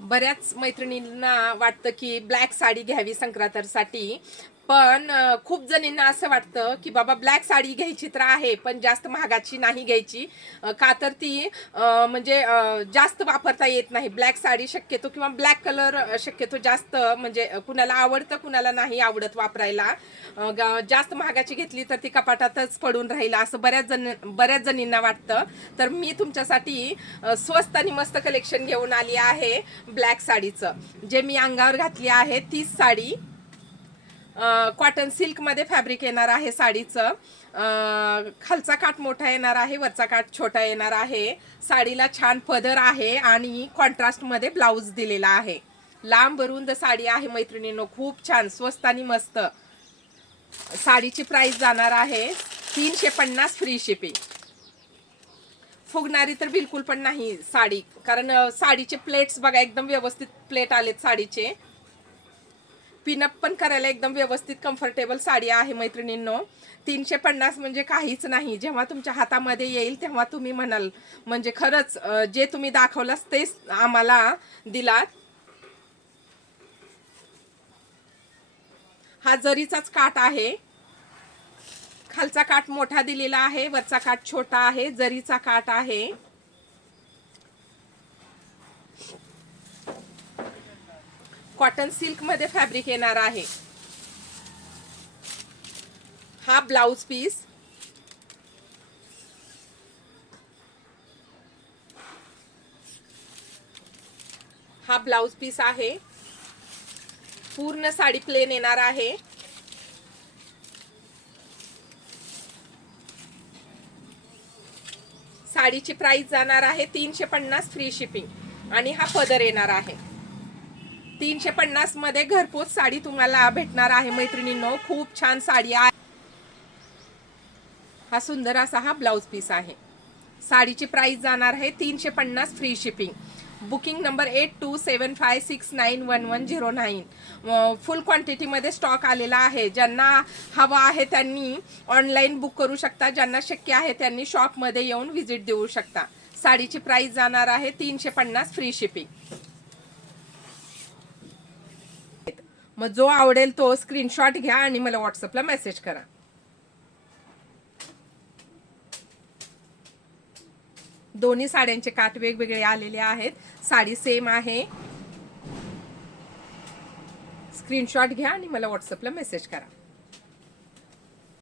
बऱ्याच मैत्रिणींना वाटतं की ब्लॅक साडी घ्यावी संक्रांतीसाठी, पण खूप जणींना असं वाटतं की बाबा ब्लॅक साडी घ्यायची तर आहे, पण जास्त महागाची नाही घ्यायची. का तर ती म्हणजे जास्त वापरता येत नाही. ब्लॅक साडी शक्यतो किंवा ब्लॅक कलर शक्यतो जास्त म्हणजे कुणाला आवडतं, कुणाला नाही आवडत वापरायला. जास्त महागाची घेतली तर ती कपाटातच पडून राहील असं बऱ्याच जणींना वाटतं. तर मी तुमच्यासाठी स्वस्त आणि मस्त कलेक्शन घेऊन आली आहे ब्लॅक साडीचं. जे मी अंगावर घातली आहे तीच साडी कॉटन सिल्क मध्ये फॅब्रिक येणार आहे साडीचं. खालचा काठ मोठा येणार आहे, वरचा काठ छोटा येणार आहे. साडीला छान पदर आहे आणि कॉन्ट्रास्ट मध्ये ब्लाऊज दिलेला आहे. लांब रुंद साडी आहे मैत्रिणींनो, खूप छान स्वस्त आणि मस्त. साडीची प्राइस जाणार आहे 350 फ्री शिपिंग. फुगणारी तर बिलकुल पण नाही साडी, कारण साडीचे प्लेट्स बघा एकदम व्यवस्थित प्लेट आलेत साडीचे. पिनअप पण करायला एकदम व्यवस्थित कम्फर्टेबल साडी आहे मैत्रिणींनो. 350 म्हणजे काहीच नाही. जेव्हा तुमच्या हातामध्ये येईल तेव्हा तुम्ही म्हणाल म्हणजे खरंच जे तुम्ही दाखवलंच तेच आम्हाला दिलात. हा जरीचाच काठ आहे. खालचा काठ मोठा दिलेला आहे, वरचा काठ छोटा आहे, जरीचा काठ आहे. कॉटन सिल्क मध्ये फॅब्रिक येणार आहे. हा ब्लाउज पीस. हा ब्लाउज पीस आहे. पूर्ण साडी प्लेन येणार आहे. साडीची प्राइस जाणार आहे 350 फ्री शिपिंग आणि हा पदर येणार आहे. 350 मध्ये घरपोच साडी तुम्हाला भेटणार आहे मैत्रिणींनो. खूप छान साडी आहे. हा सुंदर असा हा ब्लाउज पीस आहे. साडीची प्राइस जाणार आहे 350 फ्री शिपिंग. Booking number 8275691109. फुल क्वांटिटीमध्ये स्टॉक आलेला आहे. ज्यांना हवा आहे त्यांनी ऑनलाईन बुक करू शकता, ज्यांना शक्य आहे त्यांनी शॉपमध्ये येऊन व्हिजिट देऊ शकता. साडीची प्राइस जाणार आहे 350 फ्री शिपिंग. मग जो आवडेल तो स्क्रीनशॉट घ्या आणि मला व्हॉट्सअपला मेसेज करा. दोन्ही साड्यांचे काठ वेगवेगळे आलेले आहेत. साडी सेम आहे. स्क्रीनशॉट घ्या आणि मला व्हॉट्सअपला मेसेज करा.